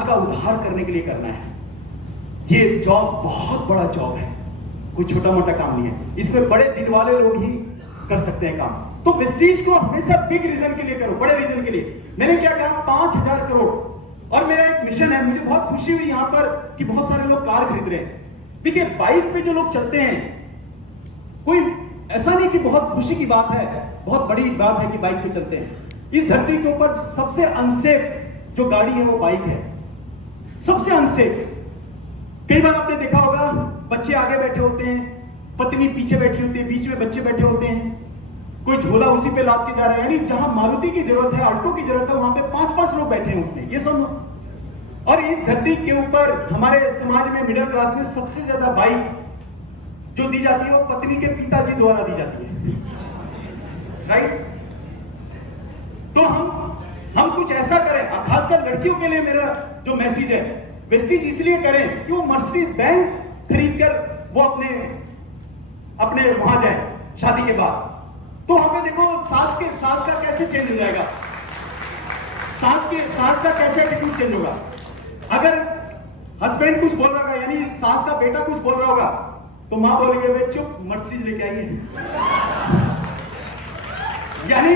समाज का उद्धार करने के लिए करना है। ये जॉब बहुत बड़ा जॉब है, कोई छोटा मोटा काम नहीं है। इसमें बड़े दिल वाले लोग ही कर सकते हैं काम। तो वेस्टीज को हमेशा बिग रीजन के लिए करो, बड़े रीजन के लिए। मैंने क्या कहा, 5,000 करोड़। और मेरा एक मिशन है, मुझे बहुत खुशी हुई यहाँ पर कि बहुत सारे लोग कार खरीद रहे हैं। देखिए, बाइक पे जो लोग चलते हैं, कोई ऐसा नहीं कि बहुत खुशी की बात है, बहुत बड़ी बात है कि बाइक पे चलते हैं। इस धरती के ऊपर सबसे अनसेफ जो गाड़ी है वो बाइक है, सबसे अनसेफ। कई बार आपने देखा होगा, बच्चे आगे बैठे होते हैं, पत्नी पीछे बैठी होती है, बीच में बच्चे बैठे होते हैं, कोई झोला उसी पे लाद के जा रहा है। यानी जहां मारुति की जरूरत है, ऑल्टो की जरूरत है, वहां पे 5-5 लोग बैठे हैं उसमें। ये सब। और इस धरती के ऊपर हमारे समाज में, मिडिल क्लास में सबसे ज्यादा बाइक जो दी जाती है वो पत्नी के पिताजी द्वारा दी जाती है, राइट? तो हम कुछ ऐसा करें, खासकर लड़कियों के लिए मेरा जो मैसेज है, वेस्टीज इसलिए करें कि वो मर्सिडीज बेंज खरीद कर वो अपने वहां जाए शादी के बाद। तो वहां पे देखो, सास का कैसे चेंज हो जाएगा, सास का कैसे एटीट्यूड चेंज होगा। अगर हस्बैंड कुछ बोल रहा होगा, यानी सास का बेटा कुछ बोल रहा होगा, तो मां बोलेगी, वे चुप, मर्सिडीज लेके आइए। यानी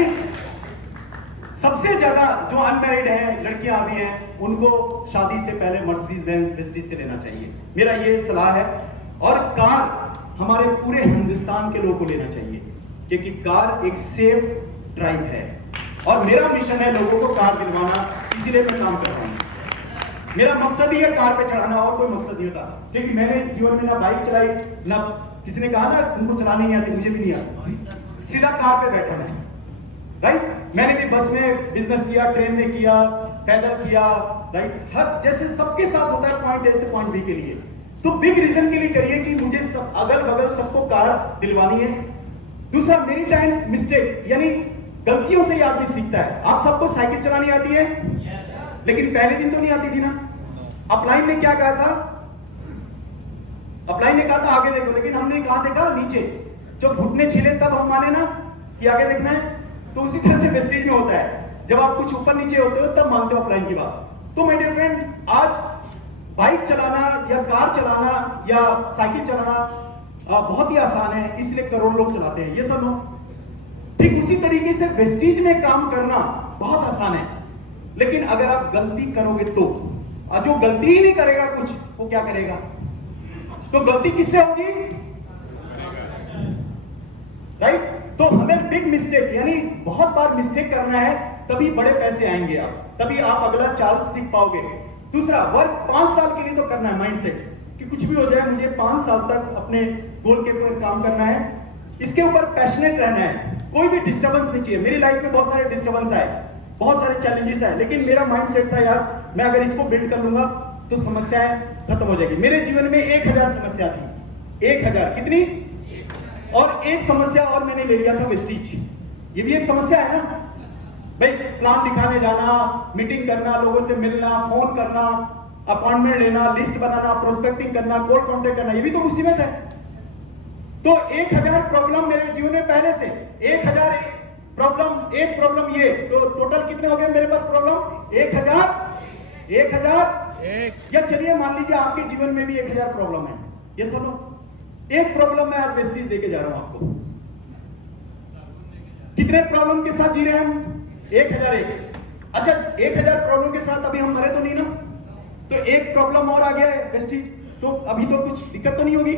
सबसे ज्यादा जो अनमैरिड है, लड़कियां भी हैं, उनको शादी से पहले मर्सिडीज बेंज वेस्टीज से लेना चाहिए, मेरा ये सलाह है। और कार हमारे पूरे हिंदुस्तान के लोगों को लेना चाहिए, क्योंकि कार एक सेफ ड्राइव है। और मेरा मिशन है लोगों को कार दिलवाना, इसीलिए मैं काम कर रहा हूँ। मेरा मकसद ही है कार पे चढ़ाना, और कोई मकसद नहीं होता। क्योंकि मैंने जीवन में ना बाइक चलाई, ना किसी ने कहा ना उनको चलानी नहीं आती, मुझे भी नहीं आती, सीधा कार पे बैठा मैं, राइट? मैंने भी बस में बिजनेस किया, ट्रेन में किया, पैदल किया, राइट? हर जैसे सबके साथ होता है, पॉइंट ए से पॉइंट बी के लिए। तो बिग रीजन के लिए करिए कि मुझे सब अगल बगल सबको कार दिलवानी है। दूसरा, मेनी टाइम्स मिस्टेक, यानी गलतियों से ही आदमी सीखता है। आप सबको साइकिल चलानी आती है, लेकिन पहले दिन तो नहीं आती थी ना। अपलाइन ने क्या कहा था? अपलाइन ने कहा था आगे देखो, लेकिन हमने कहा देखा नीचे। जब घुटने छिले तब हम माने ना कि आगे देखना है। तो उसी तरह से वेस्टेज में होता है, जब आप कुछ ऊपर नीचे होते हो तब मानते हो अपलाइन की बात। तो माय डियर फ्रेंड, आज बाइक चलाना या कार चलाना या साइकिल चलाना बहुत ही आसान है, इसलिए करोड़ लोग चलाते हैं, ये सब लोग। ठीक उसी तरीके से वेस्टीज में काम करना बहुत आसान है, लेकिन अगर आप गलती करोगे तो, जो गलती ही नहीं करेगा कुछ, वो क्या करेगा? तो गलती किससे होगी, राइट? तो हमें बिग मिस्टेक, यानी बहुत बार मिस्टेक करना है, तभी बड़े पैसे आएंगे, तभी आप अगला चाल सीख पाओगे। दूसरा, वर्क 5 साल के लिए तो करना है, माइंडसेट कि कुछ भी हो जाए मुझे 5 साल तक अपने गोल के ऊपर काम करना है। इसके ऊपर पैशनेट रहना है, कोई भी डिस्टर्बेंस नहीं चाहिए। मेरी लाइफ में बहुत सारे डिस्टर्बेंस आए, बहुत सारे चैलेंजेस आए, लेकिन मेरा माइंडसेट था यार, मैं अगर इसको बिल्ड कर लूंगा तो समस्याएं खत्म हो जाएगी। मेरे जीवन में 1000 समस्या थी, 1000 कितनी? और एक समस्या और मैंने ले लिया था, वेस्टीज। ये भी एक समस्या है ना भाई, प्लान दिखाने जाना, मीटिंग करना, लोगों से मिलना, फोन करना, अपॉइंटमेंट लेना, लिस्ट बनाना, प्रोस्पेक्टिंग करना, कोल्ड कॉन्टेक्ट करना, ये भी तो मुसीबत है। तो 1000 प्रॉब्लम मेरे जीवन में पहले से, 1000 प्रॉब्लम, एक प्रॉब्लम ये, तो टोटल कितने हो गए मेरे पास प्रॉब्लम? 1000 या चलिए मान लीजिए आपके जीवन में भी 1000 प्रॉब्लम है, ये सुनो, एक प्रॉब्लम मैं आज वेस्टीज देके जा रहा हूं आपको। कितने प्रॉब्लम के साथ जी रहे हैं हम? 1001। अच्छा, 1000 प्रॉब्लम के साथ अभी हम मरे तो नहीं ना? तो एक प्रॉब्लम और आ गया है वेस्टीज, तो अभी तो कुछ दिक्कत तो नहीं होगी।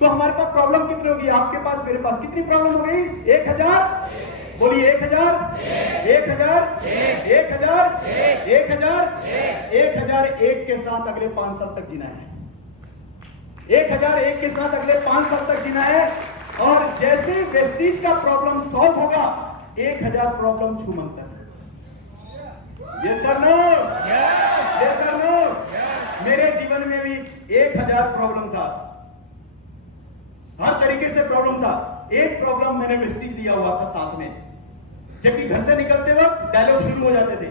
तो हमारे पास प्रॉब्लम कितनी होगी? आपके पास, मेरे पास कितनी प्रॉब्लम हो गई? 1000। बोलिए 1000, 1000, 1000, 1001 के साथ अगले 5 साल तक जीना है। 1001 के साथ अगले 5 साल तक जीना है। और जैसे वेस्टीज का प्रॉब्लम सॉल्व होगा, 1000 प्रॉब्लम छूमन तक। Yes sir no? Yes sir no? मेरे जीवन में भी 1000 प्रॉब्लम था, हर तरीके से प्रॉब्लम था। एक प्रॉब्लम मैंने वेस्टीज लिया हुआ था साथ में, जबकि घर से निकलते वक्त डायलॉग शुरू हो जाते थे,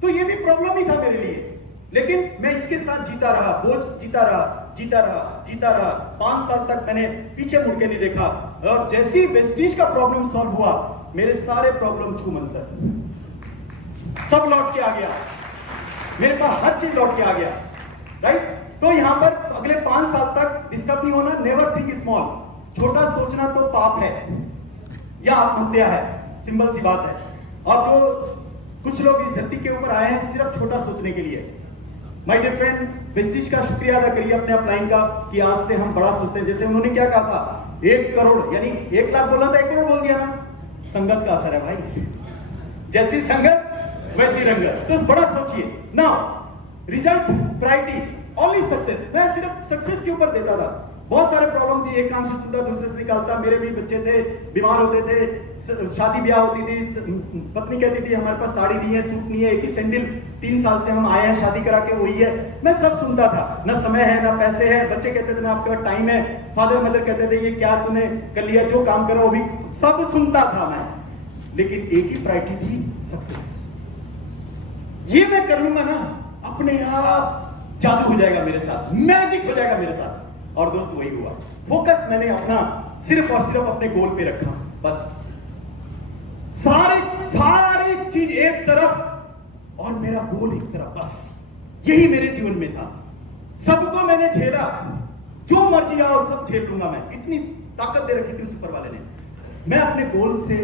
तो ये भी प्रॉब्लम ही था मेरे लिए। लेकिन मैं इसके साथ जीता रहा, बोझ जीता रहा। 5 साल तक मैंने पीछे मुड़ के नहीं देखा। और जैसी वेस्टीज का प्रॉब्लम सॉल्व हुआ, मेरे सारे प्रॉब्लम छूमंतर सब लौट के आ गया। मेरे पास हर चीज लौट के आ गया, राइट? तो यहां पर अगले 5 साल तक डिस्टर्ब नहीं होना। Never think small. छोटा सोचना तो पाप है या आत्महत्या है, सिंपल सी बात है। और जो कुछ लोग इस धरती के ऊपर आए हैं सिर्फ छोटा सोचने के लिए। माय डियर फ्रेंड, वेस्टिज का शुक्रिया अदा करिए अपने अपलाइन का कि आज से हम बड़ा सोचते हैं। जैसे उन्होंने क्या कहा था, 1 करोड़ यानी 1 लाख बोलना था, 1 करोड़ बोल दिया ना। संगत का असर है भाई, जैसी संगत वैसी रंगत। तो बड़ा सोचिए ना। Result, priority, only success. मैं सिर्फ सक्सेस के ऊपर देता था। बहुत सारे प्रॉब्लम थी, एक कान से सुनता दूसरे से निकालता। मेरे भी बच्चे थे, बीमार होते थे, शादी ब्याह होती थी, पत्नी कहती थी हमारे पास साड़ी नहीं है, सूट नहीं है, एक ही सैंडल 3 साल से हम आए हैं शादी करा के वही है। मैं सब सुनता था, ना समय है ना पैसे है। बच्चे कहते थे ना आपके पास टाइम है। फादर मदर कहते थे ये क्या तूने कर लिया, जो काम करो वो भी सब सुनता था मैं। लेकिन एक ही प्रायोरिटी थी, सक्सेस। ये मैं कर लूंगा ना, अपने आप जादू हो जाएगा मेरे साथ, मैजिक हो जाएगा मेरे साथ। और दोस्त वही हुआ। फोकस मैंने अपना सिर्फ और सिर्फ अपने गोल पे रखा, बस। सारी चीज एक तरफ और मेरा गोल एक तरफ, बस। यही मेरे जीवन में था। सबको मैंने झेला, जो मर्जी आओ सब झेल लूंगा मैं। इतनी ताकत दे रखी थी उस ऊपर वाले ने। मैं अपने गोल से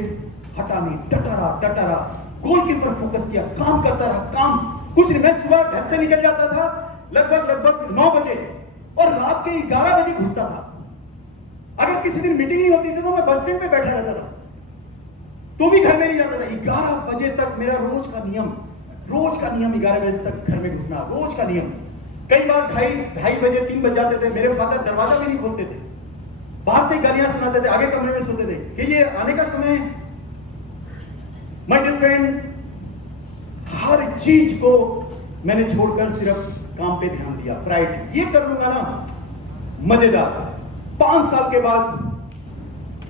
हटा नहीं, डटा रहा। गोल के ऊपर फोकस किया, काम करता रहा, काम कुछ नहीं। मैं सुबह घर से निकल जाता था लगभग 9 बजे और रात के 11 बजे घुसता था। अगर किसी दिन मीटिंग नहीं होती थी तो मैं बस स्टैंड पे बैठा रहता था, तो भी घर में नहीं जाता था। 11 बजे तक मेरा रोज का नियम 11 बजे तक घर में घुसना, रोज का नियम। कई बार ढाई बजे 3 बज जाते थे। मेरे फादर दरवाजा भी नहीं खोलते थे, बाहर से गालियां सुनाते थे, आगे कमरे में सोते थे कि ये आने का समय। माय डियर फ्रेंड, हर चीज को मैंने छोड़कर सिर्फ काम पे ध्यान दिया, प्रायोरिटी। ये कर लूंगा ना, मजेदार। 5 साल के बाद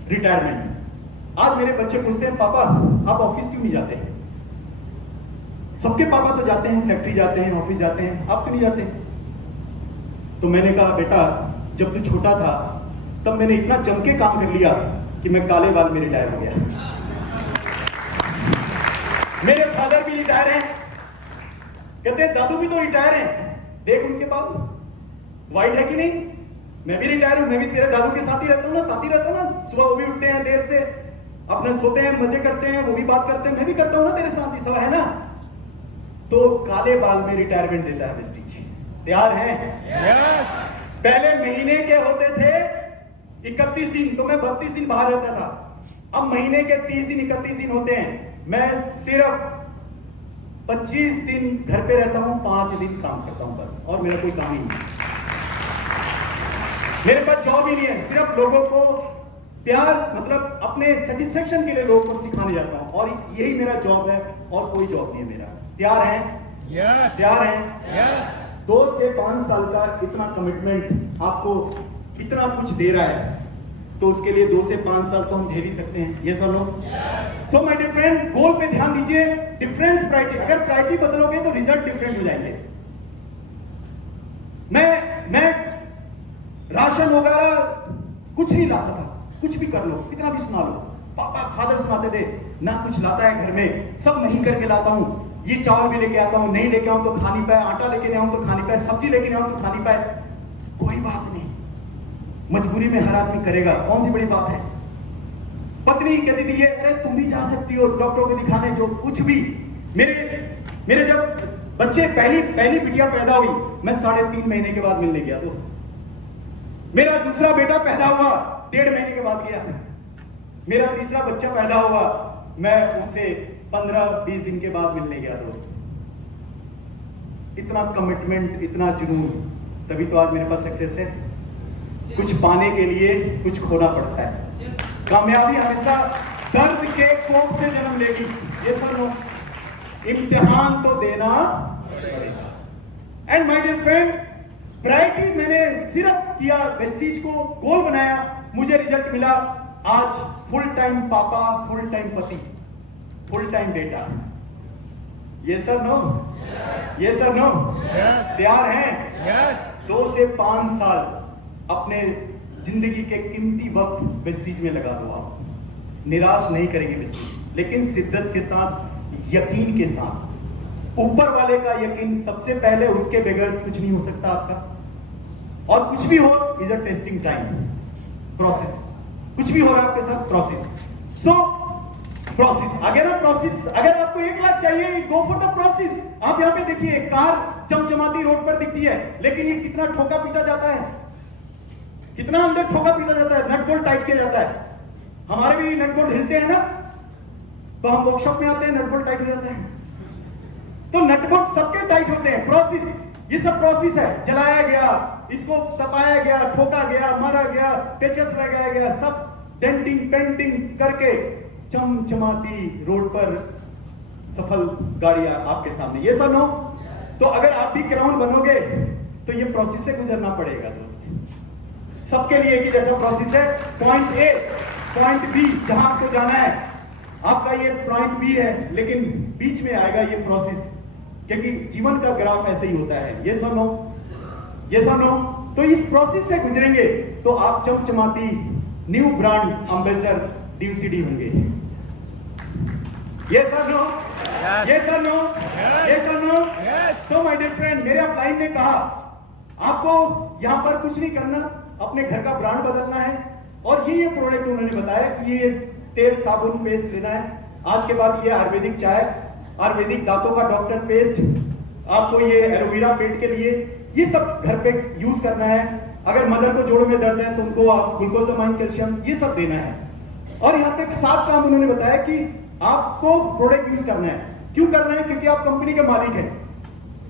रिटायरमेंट। आज मेरे बच्चे पूछते हैं पापा आप ऑफिस क्यों नहीं जाते? सबके पापा तो जाते हैं, फैक्ट्री जाते हैं, ऑफिस जाते हैं, आप क्यों नहीं जाते? तो मैंने कहा बेटा जब तू छोटा था तब मैंने इतना जम के काम कर लिया कि मैं काले बाल में रिटायर हो गया। मेरे फादर भी रिटायर हैं, कहते हैं दादू भी तो रिटायर हैं, देख उनके बाल वाइट है कि नहीं। मैं भी रिटायर हूं, मैं भी तेरे दादू के साथ ही रहता हूं ना, सुबह वो भी उठते हैं देर से, अपने सोते हैं, मजे करते हैं, वो भी बात करते हैं, मैं भी करता हूं ना तेरे साथ ही, सब है ना। तो काले बाल में रिटायरमेंट देता है वेस्टिज। तैयार हैं? यस। पहले महीने के होते थे 31 दिन, तो मैं 32 दिन बाहर रहता था। अब महीने के 30 दिन 31 दिन होते हैं। मैं सिर्फ 25 दिन घर पे रहता हूं, 5 दिन काम करता हूं बस, और मेरा कोई काम ही नहीं। मेरे पास जॉब ही नहीं है, सिर्फ लोगों को प्यार, मतलब अपने सेटिस्फेक्शन के लिए लोगों को सिखाने जाता हूं, और यही मेरा जॉब है, और कोई जॉब नहीं है मेरा। तैयार हैं? यस। तैयार हैं? यस। 2 से 5 साल का इतना कमिटमेंट आपको इतना कुछ दे रहा है, तो उसके लिए 2 से 5 साल तो हम झेल ही सकते हैं। यस और no? So my dear friend, goal पे ध्यान दीजिए, डिफरेंस प्रायोरिटी। अगर प्रायोरिटी बदलोगे तो रिजल्ट डिफरेंट हो जाएंगे। मैं राशन वगैरह कुछ नहीं लाता था, कुछ भी कर लो, कितना भी सुना लो। पापा फादर सुनाते थे ना, कुछ लाता है घर में, सब मैं ही करके लाता हूं। ये चावल भी लेके आता हूं, नहीं लेके आऊं तो खा नहीं पाए, आटा लेके नहीं आऊं तो खा नहीं पाए, सब्जी लेके नहीं आऊं तो खा नहीं पाए। कोई बात नहीं, मजबूरी में हर आदमी करेगा, कौन सी बड़ी बात है। पत्नी कहती थी ये, अरे तुम भी जा सकती हो डॉक्टर को दिखाने, जो कुछ भी। मेरे जब बच्चे पहली बिटिया पैदा हुई, मैं 3.5 महीने के बाद मिलने गया दोस्त। मेरा दूसरा बेटा पैदा हुआ, 1.5 महीने के बाद गया। मेरा तीसरा बच्चा पैदा हुआ, मैं उससे 15-20 दिन के बाद मिलने गया दोस्त। इतना कमिटमेंट, इतना जुनून, तभी तो आज मेरे पास सक्सेस है। कुछ पाने के लिए कुछ खोना पड़ता है। कामयाबी हमेशा दर्द के कोख से जन्म लेगी। ये सुनो, इम्तिहान तो देना पड़ेगा। And my dear friend, priority मैंने सिर्फ किया, वेस्टिज को गोल बनाया, मुझे रिजल्ट मिला। आज फुल टाइम पापा, फुल टाइम पति, फुल टाइम बेटा। ये सर नो? ये सर नो? तैयार हैं? 2 से 5 साल अपने जिंदगी के कीमती वक्त वेस्टिज में लगा दो। आप निराश नहीं करेंगे वेस्टिज, लेकिन शिद्दत के साथ, यकीन के साथ। ऊपर वाले का यकीन सबसे पहले, उसके बगैर कुछ नहीं हो सकता आपका। और कुछ भी हो is a testing time, process. कुछ भी हो रहा है आपके साथ, प्रोसेस। सो प्रोसेस आ गया ना, प्रोसेस। अगर आपको 1 लाख चाहिए, गो फॉर द प्रोसेस। आप यहां पे देखिए, कार चमचमाती रोड पर दिखती है, लेकिन ये कितना ठोका पीटा जाता है, कितना अंदर ठोका पीटा जाता है, नट बोल्ट टाइट किया जाता है। हमारे भी नट बोल्ट हिलते हैं ना, तो हम वर्कशॉप में आते हैं, नट बोल्ट टाइट हो जाते हैं। तो नट बोल्ट सबके टाइट होते हैं। प्रोसेस, ये सब प्रोसेस है। जलाया गया, इसको तपाया गया, ठोका गया, मारा गया, पेचकस लगाया गया, सब डेंटिंग पेंटिंग करके चमचमाती रोड पर सफल गाड़ियां आपके सामने। ये सब नो। तो अगर आप भी क्राउन बनोगे तो ये प्रोसेस से गुजरना पड़ेगा दोस्त। सबके लिए एक ही जैसा प्रोसेस है। पॉइंट ए, पॉइंट बी, जहां आपको जाना है, आपका ये पॉइंट बी है, लेकिन बीच में आएगा ये प्रोसेस, क्योंकि जीवन का ग्राफ ऐसे ही होता है। ये सब नो, ये सब नो। तो इस प्रोसेस से गुजरेंगे तो आप चमचमाती न्यू ब्रांड एम्बेसडर DUCD होंगे। ये सब नो, ये सब नो, ये सब no. So my dear friend, मेरे अपलाइन ने कहा आपको यहां पर कुछ नहीं करना, अपने घर का ब्रांड बदलना है। और ये प्रोडक्ट उन्होंने बताया कि ये तेल, साबुन, पेस्ट लेना है। आज के बाद ये आयुर्वेदिक चाय, आयुर्वेदिक दांतों का डॉक्टर पेस्ट, आपको ये एलोवेरा पेट के लिए, ये सब घर पे यूज करना है। अगर मदर को जोड़ों में दर्द है तो उनको आप ग्लूकोजामाइन, कैल्शियम, ये सब देना है। और यहाँ पे 7 काम उन्होंने बताया कि आपको प्रोडक्ट यूज करना है। क्यों करना है? क्योंकि आप कंपनी के मालिक हैं।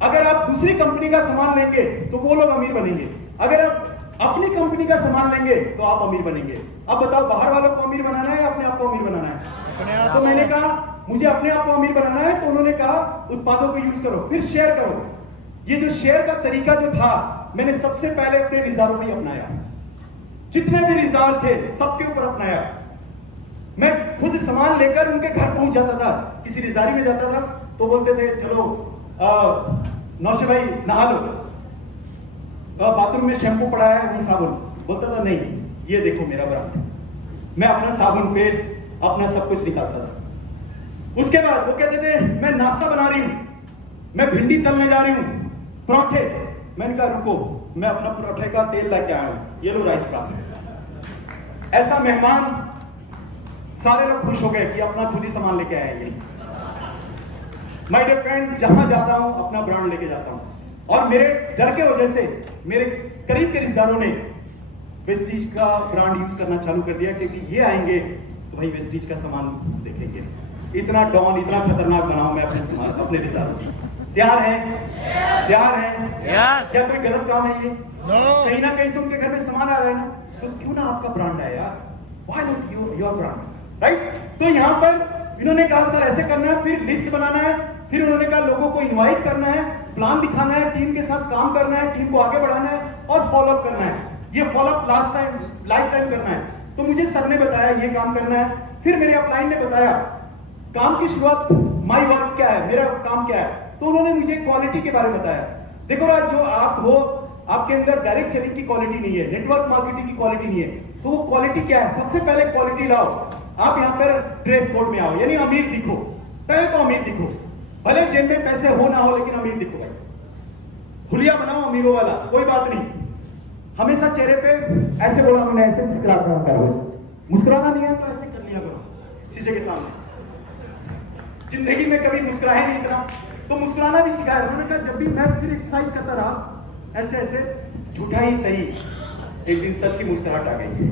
अगर आप दूसरी कंपनी का सामान लेंगे तो वो लोग अमीर बनेंगे, अगर आप अपनी कंपनी का सामान लेंगे तो आप अमीर बनेंगे। अब बताओ, बाहर वालों को अमीर बनाना है या अपने आप को अमीर बनाना है? तो मैंने कहा मुझे अपने आप को अमीर बनाना है, तो उन्होंने कहा उत्पादों को यूज करो, फिर शेयर करो। ये जो शेयर का तरीका जो था, मैंने सबसे पहले अपने रिश्तेदारों पे अपनाया। जितने भी रिश्तेदार थे सबके ऊपर अपनाया। मैं खुद सामान लेकर उनके घर पहुंच जाता था। किसी रिश्तेदारी में जाता था तो बोलते थे चलो नौशे भाई नहा लो, बाथरूम में शैम्पू पड़ा है, वही साबुन। बोलता था नहीं, ये देखो मेरा ब्रांड है। मैं अपना साबुन, पेस्ट, अपना सब कुछ निकालता था। उसके बाद वो कहते थे मैं नाश्ता बना रही हूं, मैं भिंडी तलने जा रही हूं, पराठे। मैंने कहा रुको, मैं अपना पराठे का तेल लेके आया हूं, ये लो राइस ब्रांड। ऐसा मेहमान, सारे लोग खुश हो गए कि अपना खुद ही सामान लेके आया ये। माय डियर फ्रेंड, जहां जाता हूं अपना ब्रांड लेके जाता हूं। और मेरे डर के वजह से मेरे करीब के रिश्तेदारों ने वेस्टीज का ब्रांड यूज करना चालू कर दिया, क्योंकि ये आएंगे तो भाई वेस्टीज का सामान देखेंगे। इतना डॉन, इतना खतरनाक बनाऊं मैं अपने सामान, अपने रिश्तेदारों को। तैयार हैं? तैयार हैं? क्या कोई गलत काम है ये? कहीं ना कहीं से उनके घर में सामान आ रहा है ना, तो क्यों ना आपका ब्रांड है यार? Why not your brand, right? तो यहाँ पर इन्होंने कहा सर ऐसे करना है, फिर लिस्ट बनाना है, फिर उन्होंने कहा लोगों को इनवाइट करना है, प्लान दिखाना है, टीम के साथ काम करना है, टीम को आगे बढ़ाना है और फॉलोअप करना है। ये फॉलोअप लाइफ टाइम करना है। तो मुझे सर ने बताया ये काम करना है। फिर मेरे अपलाइन ने बताया काम की शुरुआत, माय वर्क क्या है, मेरा काम क्या है। तो उन्होंने मुझे क्वालिटी के बारे में बताया। देखो राज, जो आप हो, आपके अंदर डायरेक्ट सेलिंग की क्वालिटी नहीं है, नेटवर्क मार्केटिंग की क्वालिटी नहीं है, तो वो क्वालिटी क्या है? सबसे पहले क्वालिटी लाओ। आप यहाँ पर ड्रेस कोड में आओ, यानी अमीर दिखो। पहले तो अमीर दिखो, भले जेब में पैसे हो ना हो, लेकिन अमीर दिखो भाई। हुलिया बनाओ अमीरों वाला, कोई बात नहीं। हमेशा चेहरे पे ऐसे बोला उन्होंने, ऐसे मुस्कुराना करो। मुस्कुराना नहीं है तो ऐसे कर लिया करो शीशे के सामने। जिंदगी में कभी मुस्कुराए नहीं इतना, तो मुस्कुराना भी सिखाया उन्होंने। कहा जब भी मैं फिर एक्सरसाइज करता रहा ऐसे ऐसे, झूठा ही सही, एक दिन सच की मुस्कुराहट आ गई।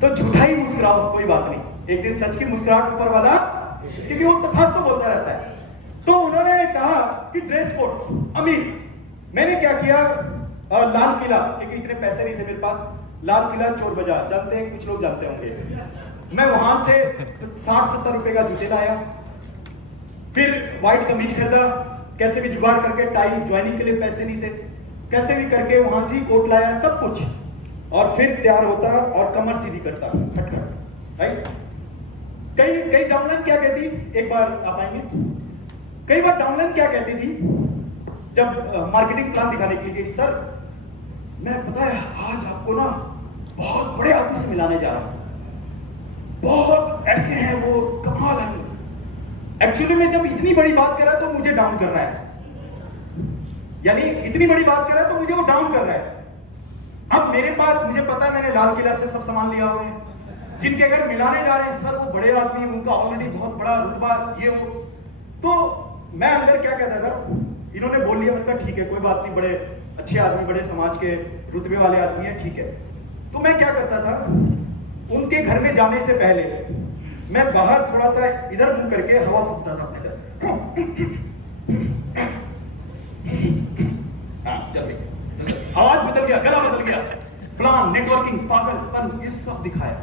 तो झूठा ही मुस्कुराओ, कोई बात नहीं, एक दिन सच की मुस्कुराहट ऊपर वाला, क्योंकि वो तथास्तु बोलता रहता है। तो उन्होंने कहा कि ड्रेस कोड अमीर। मैंने क्या किया, लाल किला, क्योंकि इतने पैसे नहीं थे मेरे पास, लाल किला चोर बाजार, जानते हैं, कुछ लोग जानते होंगे। मैं वहां से 60-70 रुपए का जूते लाया, फिर व्हाइट कमीज खरीदा, कैसे भी जुगाड़ करके, टाई ज्वाइनिंग के लिए पैसे नहीं थे, कैसे भी करके वहां से कोट लाया, सब कुछ। और फिर तैयार होता और कमर सीधी करता खटखट, राइट? कई डाउनलाइन क्या कहती, एक बार आप आएंगे, कई बार डाउनलाइन क्या कहती थी जब मार्केटिंग प्लान दिखाने के लिए, सर मैं पता है आज आपको ना बहुत बड़े आदमी से मिलाने जा रहा हूं, बहुत ऐसे हैं वो, कमाल है, एक्चुअली में जब इतनी बड़ी बात कर रहा है तो मुझे डाउन कर रहा है, यानी इतनी बड़ी बात कर रहा है तो मुझे वो डाउन कर रहा है। अब मेरे पास, मुझे पता है मैंने लाल किला से सब सामान लिया हुआ है, जिनके घर मिलाने जा रहे हैं सर वो बड़े आदमी, उनका ऑलरेडी बहुत बड़ा रुतबा ये वो, तो मैं अंदर क्या कहता था, इन्होंने बोल लिया, उनका ठीक है कोई बात नहीं, बड़े अच्छे आदमी, बड़े समाज के रुतबे वाले आदमी है, ठीक है। तो मैं क्या करता था, उनके घर में जाने से पहले मैं बाहर थोड़ा सा इधर मुंह करके हवा फूकता था अपने हाँ, चल गई, आवाज बदल गया, गला बदल गया, प्लान, नेटवर्किंग, पागलपन, ये सब दिखाया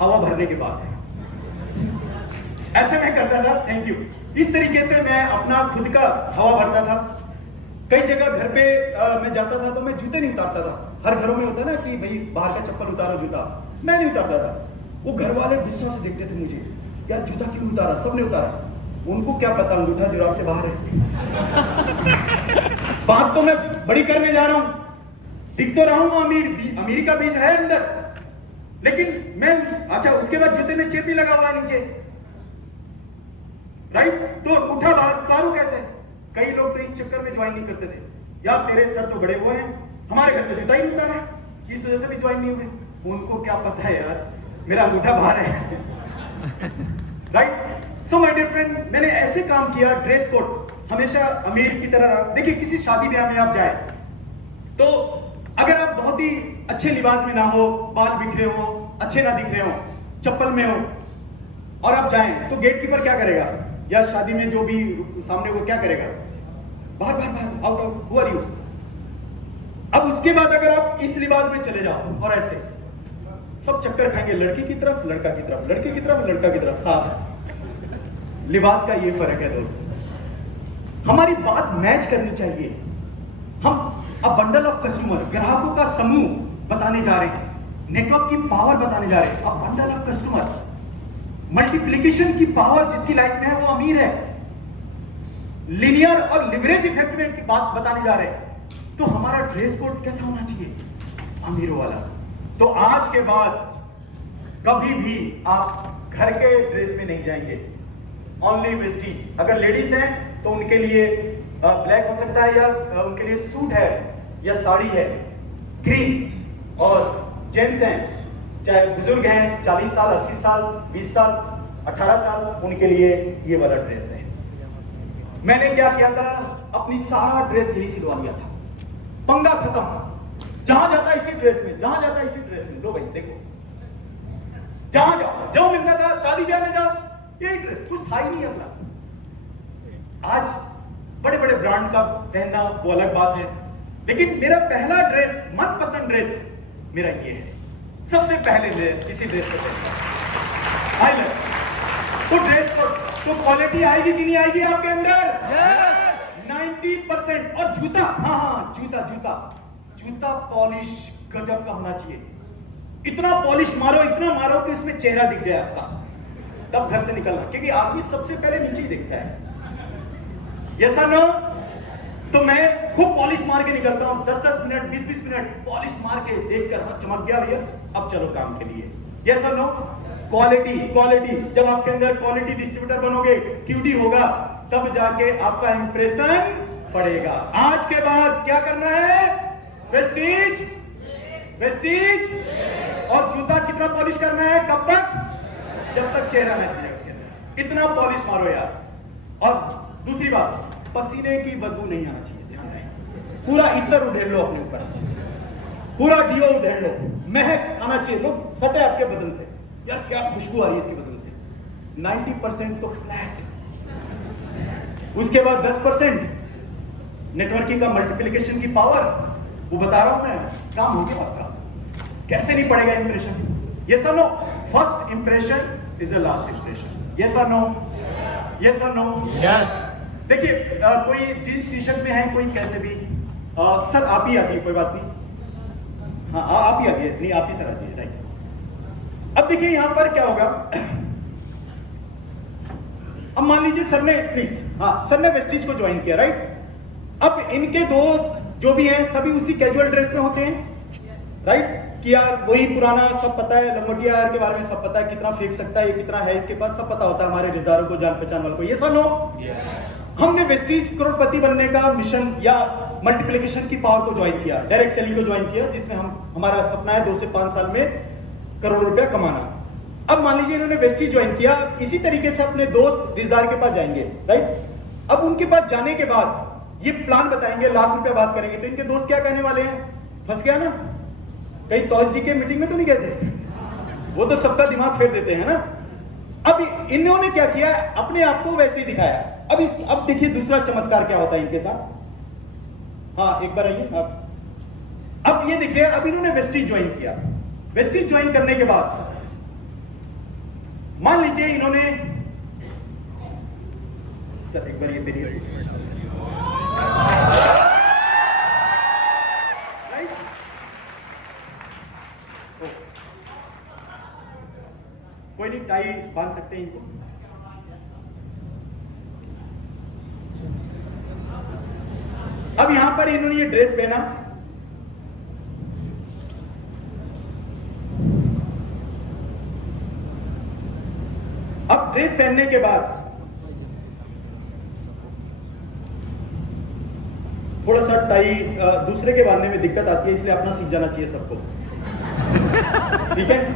हवा भरने के बाद। ऐसे मैं करता था, थैंक यू। इस तरीके से मैं अपना खुद का हवा भरता था। कई जगह घर पे मैं जाता था तो मैं जूते नहीं उतारता था। हर घरों में होता है ना कि भाई बाहर का चप्पल उतारो, जूता, मैं नहीं उतारता था। वो घर वाले गुस्सा से देखते थे मुझे, यार जूता क्यों उतारा, सबने उतारा। उनको क्या पता अंगूठा जुराब से बाहर है। बात तो मैं बड़ी करने जा रहा हूं, दिख तो रहा हूं अमीरी का बीज है अंदर, लेकिन मैं, अच्छा उसके बाद जूते में चेप भी लगा हुआ है नीचे, राइट, तो उठा बाहर उतारू कैसे। कई लोग तो इस चक्कर में ज्वाइन नहीं करते थे, यार तेरे सर तो बड़े हुए हैं, हमारे घर तो जूता ही नहीं उतारा, इस वजह से भी ज्वाइन नहीं हुए। उनको क्या पता है यार मेरा अंगूठा बाहर है। Right, so my dear friend, मैंने ऐसे काम किया। ड्रेस कोड हमेशा अमीर की तरह रहा। देखिए किसी शादी ब्याह में आप जाए तो अगर आप बहुत ही अच्छे लिबास में ना हो, बाल बिखरे हो, अच्छे ना दिख रहे हो, चप्पल में हो, और आप जाएं तो गेट कीपर क्या करेगा, या शादी में जो भी सामने वो क्या करेगा, बाहर बाहर बाहर, out out, who are you. अब उसके बाद अगर आप इस लिबास में चले जाओ और ऐसे, सब चक्कर खाएंगे, लड़की की तरफ, लड़का की तरफ, लड़की की तरफ, लड़का की तरफ। साफ है लिबास का ये फर्क है दोस्त। हमारी बात मैच करनी चाहिए। हम अब बंडल ऑफ कस्टमर, ग्राहकों का समूह बताने जा रहे हैं, नेटवर्क की पावर बताने जा रहे हैं। अब बंडल ऑफ कस्टमर, मल्टीप्लिकेशन की पावर जिसकी लाइफ में है वो अमीर है। लिनियर और लिवरेज इफेक्ट में की बात बताने जा रहे हैं। तो हमारा ड्रेस कोड कैसा होना चाहिए, अमीरों वाला। तो आज के बाद कभी भी आप घर के ड्रेस में नहीं जाएंगे, ओनली वेस्टीज। अगर लेडीज हैं तो उनके लिए ब्लैक हो सकता है, या उनके लिए सूट है या साड़ी है ग्रीन, और जेंट्स हैं चाहे बुजुर्ग हैं 40 साल 80 साल 20 साल 18 साल, उनके लिए ये वाला ड्रेस है। मैंने क्या किया था, अपनी सारा ड्रेस यही सिलवा लिया था, पंगा खत्म। जहां जाता इसी ड्रेस में, जहां जाता इसी ड्रेस में। लो भाई देखो, जहां जाओ जो मिलता था, शादी ब्याह में जाओ यही ड्रेस, कुछ था ही नहीं अपना। आज बड़े बड़े ब्रांड का पहनना वो अलग बात है, लेकिन मेरा पहला ड्रेस, मनपसंद ड्रेस मेरा ये है। सबसे पहले मैं इसी ड्रेस को पहनता आई लव। तो ड्रेस तो क्वालिटी आएगी कि नहीं आएगी आपके अंदर? 90%। और जूता, हाँ जूता जूता जूता पॉलिश गजब का होना चाहिए। इतना पॉलिश मारो, इतना मारो कि इसमें चेहरा दिख जाए आपका, तब घर से निकलना, क्योंकि आदमी सबसे पहले नीचे ही देखता है। यस और नो? तो मैं खूब पॉलिश मार के निकलता हूं, 10-10 मिनट 20-20 मिनट पॉलिश मार के देखकर चमक गया भैया, अब चलो काम के लिए। यस और नो? क्वालिटी, क्वालिटी, जब आपके अंदर क्वालिटी डिस्ट्रीब्यूटर बनोगे, क्यूडी होगा, तब जाके आपका इंप्रेशन पड़ेगा। आज के बाद क्या करना है? Vestige, Vestige. और जूता कितना पॉलिश करना है, कब तक? जब तक चेहरा नहीं दिखेगा इसके अंदर। इतना पॉलिश मारो यार। और दूसरी बात, पसीने की बदबू नहीं आना चाहिए, ध्यान रहे। पूरा इत्र उधेड़ लो अपने ऊपर, पूरा दियो उधेड़ लो, महक आना चाहिए, लोग सटे आपके बदन से, यार क्या खुशबू आ रही है इसके बदन से। 90% तो फ्लैट, उसके बाद 10% नेटवर्किंग का, मल्टीप्लिकेशन की पावर, वो बता रहा हूं मैं, काम हो गया आपका। कैसे नहीं पड़ेगा इंप्रेशन? यस और no? First impression is the last impression. Yes और नो? यस और नो? यस। देखिए कोई जींस टी शर्ट में है, कोई कैसे भी, सर आप ही आ जाइए, कोई बात नहीं, हाँ आप ही आ जाइए, नहीं आप ही सर आ जाइए, राइट। अब देखिए यहां पर क्या होगा, अब मान लीजिए सर ने, प्लीज, हाँ सर ने वेस्टीज को ज्वाइन किया, राइट। अब इनके दोस्त जो भी हैं सभी उसी कैजुअल ड्रेस में होते हैं, राइट। कि यार वही पुराना सब पता है, लंगोटिया यार के बारे में सब पता है, कितना फेंक सकता है, ये कितना है इसके पास, सब पता होता है हमारे रिश्तेदारों को, जान पहचान वालों को, ये सब लोग। हमने वेस्टीज करोड़पति बनने का मिशन या मल्टीप्लिकेशन की पावर को ज्वाइन किया, डायरेक्ट सेलिंग को ज्वाइन किया, जिसमें हमारा सपना है 2 से 5 साल में करोड़ रुपया कमाना। अब मान लीजिए इन्होंने वेस्टीज ज्वाइन किया, इसी तरीके से अपने दोस्त रिश्तेदार के पास जाएंगे, राइट। अब उनके पास जाने के बाद ये प्लान बताएंगे, लाख रुपया बात करेंगे, तो इनके दोस्त क्या कहने वाले हैं, फंस गया ना, कहीं तौज जी के मीटिंग में तो नहीं गए थे, वो तो सबका दिमाग फेर देते हैं ना। अब इन्होंने क्या किया, अपने आप को वैसे ही दिखाया। अब देखिए दूसरा चमत्कार क्या होता है इनके साथ। हाँ एक बार आइए आप। अब ये देखिए, अब इन्होंने वेस्टीज ज्वाइन किया। वेस्टीज ज्वाइन करने के बाद मान लीजिए इन्होंने, सर एक बार ये मेरी राइट, कोई नहीं, टाई बांध सकते हैं इनको। अब यहां पर इन्होंने ये ड्रेस पहना, अब ड्रेस पहनने के बाद थोड़ा सा टाई दूसरे के बांधने में दिक्कत आती है, इसलिए अपना सीख जाना चाहिए सबको, ठीक है।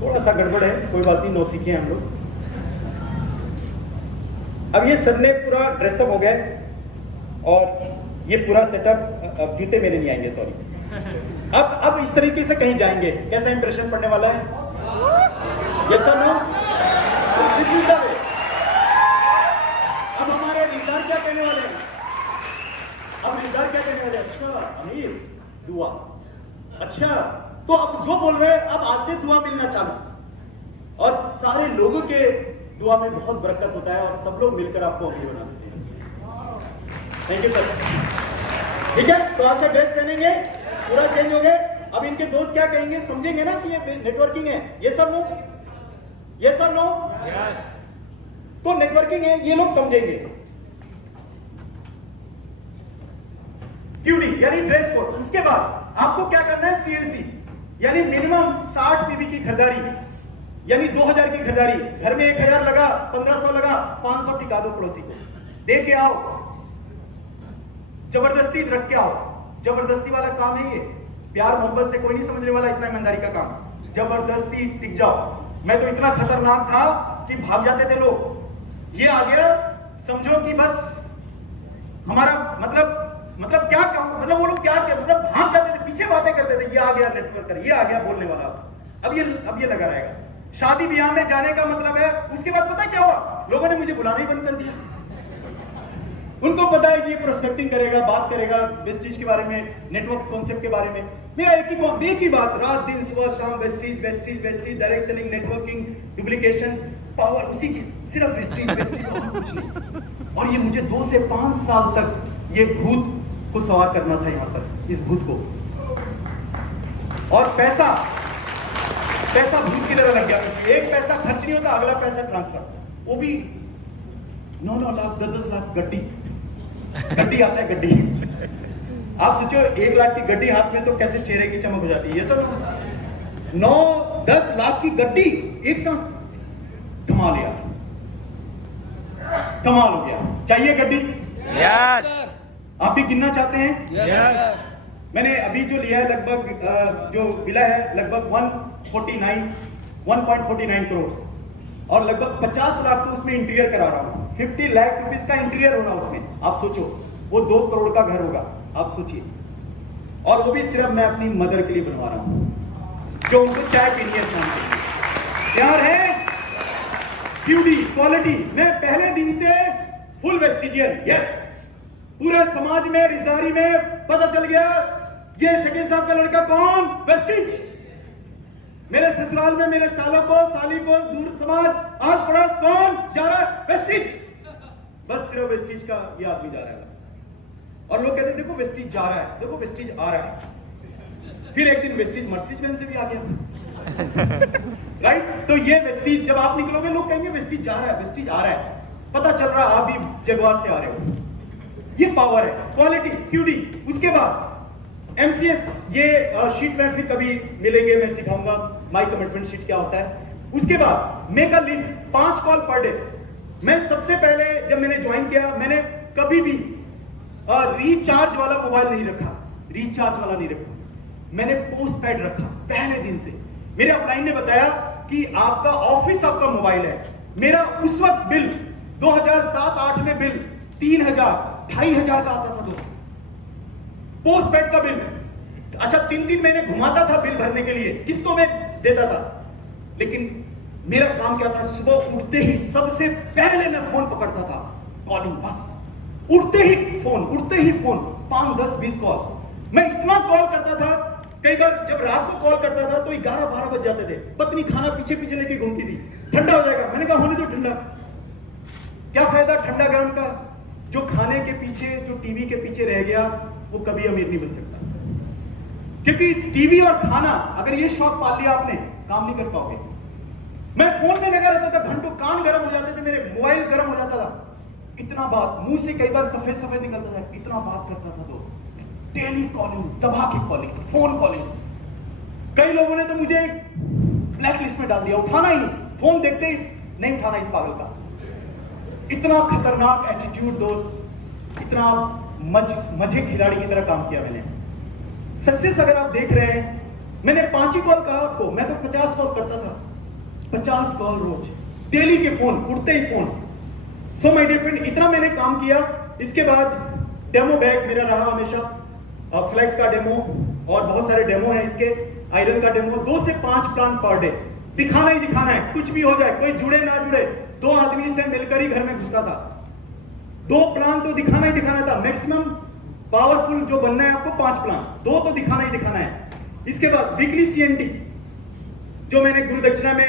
थोड़ा सा गड़बड़ है, कोई बात नहीं, नौ सीखे हम लोग। अब ये सर ने पूरा ड्रेसअप हो गए और ये पूरा सेटअप, अब जूते मेरे नहीं आएंगे, सॉरी। अब इस तरीके से कहीं जाएंगे, कैसा इंप्रेशन पड़ने वाला है, यस और no, this is the way. अब हमारे रिश्तेदार क्या कहने वाले हैं, अब रिश्तेदार क्या कहने वाले हैं, अच्छा अमीर दुआ, अच्छा तो अब जो बोल रहे हैं, अब आज से दुआ मिलना चालू, और सारे लोगों के दुआ में बहुत बरकत होता है, और सब लोग मिलकर आपको अमीर बना देते हैं। Thank you sir. ठीक है, तो आज से ड्रेस पहनेंगे, पूरा चेंज हो गए। अब इनके दोस्त क्या कहेंगे, समझेंगे ना कि ये नेटवर्किंग है, ये सब नो, ये सब नो, तो नेटवर्किंग है, ये लोग समझेंगे। क्यूडी यानी ड्रेस कोड। उसके बाद आपको क्या करना है, सीएनसी यानी मिनिमम 60 पीवी की खरीदारी, यानी 2000 की खरीदारी। घर में 1000 लगा, 1500 लगा, 500 टिका दो पड़ोसी को, दे के आओ, जबरदस्ती रख के आओ। जबरदस्ती वाला काम है ये, प्यार मोहब्बत से कोई नहीं समझने वाला इतना ईमानदारी का काम। जबरदस्ती टिक जाओ। मैं तो इतना खतरनाक था कि भाग जाते थे लोग। ये आ गया, समझो कि बस हमारा मतलब क्या काम, मतलब वो लोग क्या मतलब भाग जाते थे, पीछे बातें करते थे, ये आ गया नेटवर्कर, ये आ गया बोलने वाला। अब ये लगा रहेगा। शादी ब्याह में जाने का मतलब है, उसके बाद पता क्या हुआ, लोगों ने मुझे बुलाना ही बंद कर दिया। उनको पता है कि ये प्रोस्पेक्टिंग करेगा, बात करेगा वेस्टीज के बारे में, नेटवर्क कॉन्सेप्ट के बारे में। मेरा एक ही बात, रात दिन सुबह शाम Vestige Vestige Vestige, direct selling, networking, duplication, power, उसी की सिर्फ वेस्टीज वेस्टीज और कुछ नहीं। और ये मुझे 2 से 5 साल तक ये भूत को सवार करना था यहाँ पर, इस भूत को। और पैसा भूत की तरह लग गया मुझे। एक पैसा खर्च नहीं होता, अगला पैसा ट्रांसफर, वो भी 9 लाख 10 लाख गड्डी आता है, गड्डी। आप सोचो 1 लाख की गड्डी हाथ में तो कैसे चेहरे की चमक हो जाती है। ये सब 9-10 लाख की गड्डी एक साथ, कमाल यार, कमाल हो गया। चाहिए गड्डी? यस। आप भी गिनना चाहते हैं? यस। मैंने अभी जो लिया है लगभग, जो बिला है लगभग 1.49 करोड़, और लगभग 50 लाख तो उसमें इंटीरियर करा रहा हूँ। 50 लाख रुपीज का इंटीरियर होगा उसमें। आप सोचो, वो 2 करोड़ का घर होगा, आप सोचिए। और वो भी सिर्फ मैं अपनी मदर के लिए बनवा रहा हूँ, जो उनको चाय पीनी है शाम को। प्यार है, ब्यूटी, क्वालिटी। मैं पहले दिन से फुल वेस्टिजियन, यस। पूरे समाज में, रिश्तेदारी में पता चल गया ये शकील साहब का लड़का कौन, वेस्टिज। मेरे ससुराल में मेरे सालों को, साली को, दूर समाज, आस पड़ोस कौन जा रहा है, वेस्टिज। बस सिर्फ वेस्टिज का ये आदमी जा रहा है बस। और लोग कहते हैं देखो वेस्टिज जा रहा है, देखो वेस्टिज आ रहा है। फिर एक दिन वेस्टिज मर्सिडीज बेंज से भी आ गया। राइट, तो ये वेस्टिज, जब आप निकलोगे लोग कहेंगे वेस्टिज जा रहा है, वेस्टिज आ रहा है। पता चल रहा है आप भी जगवार से आ रहे हो। ये पावर है, क्वालिटी, क्यूडी। उसके बाद MCS ये शीट में फिर कभी मिलेंगे, मैं सिखाऊंगा माई कमिटमेंट शीट क्या होता है। उसके बाद make a list, 5 call per day. मैं सबसे पहले जब मैंने ज्वाइन किया, मैंने कभी भी रिचार्ज वाला मोबाइल नहीं रखा, रिचार्ज वाला नहीं रखा, मैंने पोस्ट पेड रखा पहले दिन से। मेरे अपलाइन ने बताया कि आपका ऑफिस आपका मोबाइल है। मेरा उस वक्त बिल 2007-8 में बिल 3,000-2,500 का आता था दोस्त, पोस्ट पेड का बिल। अच्छा 3-3 महीने घुमाता था बिल भरने के लिए, किस्तों में देता था। लेकिन मेरा काम क्या था, सुबह उठते ही सबसे पहले मैं फोन पकड़ता था, कॉलिंग बस। उठते ही फोन 5, 10, 20 कॉल। मैं इतना कॉल करता था, कई बार जब रात को कॉल करता था तो 11-12 बज जाते थे। पत्नी खाना पीछे पीछे लेके घूमती थी, ठंडा हो जाएगा। मैंने कहा होने दो ठंडा, क्या फायदा ठंडा गर्म का। जो खाने के पीछे, जो टीवी के पीछे रह गया, वो कभी अमीर नहीं बन सकता। क्योंकि टीवी और खाना, अगर ये शौक पाल लिया आपने, काम नहीं कर पाओगे। मैं फोन में लगा रहता था घंटों, कान गर्म हो जाते थे मेरे, मोबाइल गर्म हो जाता था। इतना बात, मुंह से कई बार सफेद निकलता था, इतना बात करता था दोस्त। डेली कॉलिंग, दबा के कॉलिंग, फोन कॉलिंग। कई लोगों ने तो मुझे ब्लैक लिस्ट में डाल दिया, उठाना ही नहीं, फोन देखते ही नहीं उठाना इस पागल का। इतना खतरनाक एटीट्यूड दोस्त, इतना मजे खिलाड़ी की तरह काम किया मैंने। सक्सेस अगर आप देख रहे हैं, मैंने 5 ही कॉल कहा आपको, मैं तो 50 कॉल करता था, 50 कॉल रोज, डेली के फोन, उठते ही phone. So my dear friend, इतना मैंने काम किया। इसके बाद डेमो बैग मेरा रहा हमेशा, फ्लेक्स का डेमो और बहुत सारे डेमो हैं इसके, आयरन का डेमो। 2 से 5 प्लान पर डे, दिखाना ही दिखाना है, कुछ भी हो जाए, कोई जुड़े ना जुड़े, 2 आदमी से मिलकर ही घर में घुसता था। 2 प्लान तो दिखाना ही दिखाना था। मैक्सिमम पावरफुल जो बनना है आपको 5 प्लान, 2 तो दिखाना ही दिखाना है। इसके बाद वीकली CNT, जो मैंने गुरु दक्षिणा में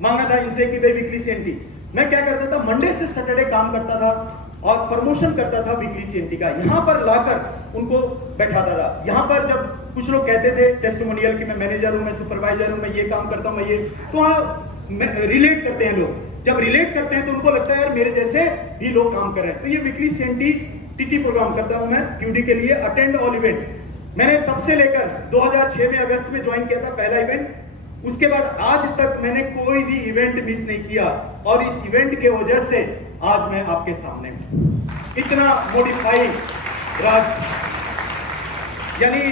मांगा था इनसे कि भाई वीकली CNT, मैं क्या करता था, मंडे से सैटरडे काम करता था और प्रमोशन करता था वीकली CNT का। यहां पर लाकर उनको बैठाता था। यहां पर जब कुछ लोग कहते थे टेस्टिमोनियल कि मैं मैनेजर हूं, मैं सुपरवाइजर हूं, मैं ये काम करता हूं, मैं ये, तो रिलेट करते हैं लोग। जब रिलेट करते हैं तो उनको लगता है यार मेरे जैसे भी लोग काम कर रहे हैं। तो ये वीकली CNT TT प्रोग्राम करता हूं मैं QD के लिए, अटेंड ऑल इवेंट। मैंने तब से लेकर 2006 में अगस्त में ज्वाइन किया था पहला इवेंट। उसके बाद आज तक मैंने कोई भी इवेंट मिस नहीं किया, और इस इवेंट के वजह से आज मैं आपके सामने हूं। इतना मॉडिफाई राज, यानी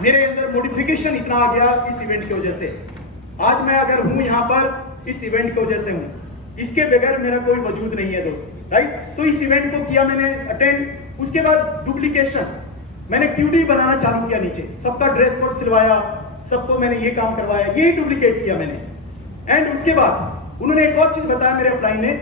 मेरे अंदर मॉडिफिकेशन इतना आ गया इस इवेंट की वजह से। आज मैं अगर हूं यहां पर, इस इवेंट की वजह से हूं। इसके बगैर मेरा कोई वजूद नहीं है दोस्त, राइट। तो इस इवेंट को किया मैंने अटेंड। उसके बाद डुप्लीकेशन, मैंने QD बनाना चालू किया नीचे, सबका ड्रेस कोड सिलवाया, सबको मैंने ये काम करवाया, यही डुप्लीकेट किया मैंने। एंड उसके बाद उन्होंने एक और चीज बताया मेरे अपलाइन ने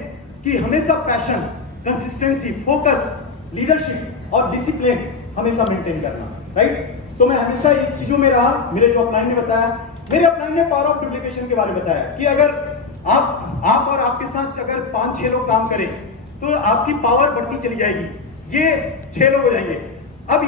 कि हमेशा पैशन, कंसिस्टेंसी, फोकस, लीडरशिप और डिसिप्लिन हमेशा मेंटेन करना, राइट। तो मैं हमेशा इस चीजों में रहा। मेरे जो अपलाइन ने बताया, मेरे अपलाइन ने पावर ऑफ डुप्लीकेशन के बारे में बताया कि अगर आप और आपके साथ अगर 5-6 लोग काम करें तो आपकी पावर बढ़ती चली जाएगी। ये 6 लोग हो जाएंगे। अब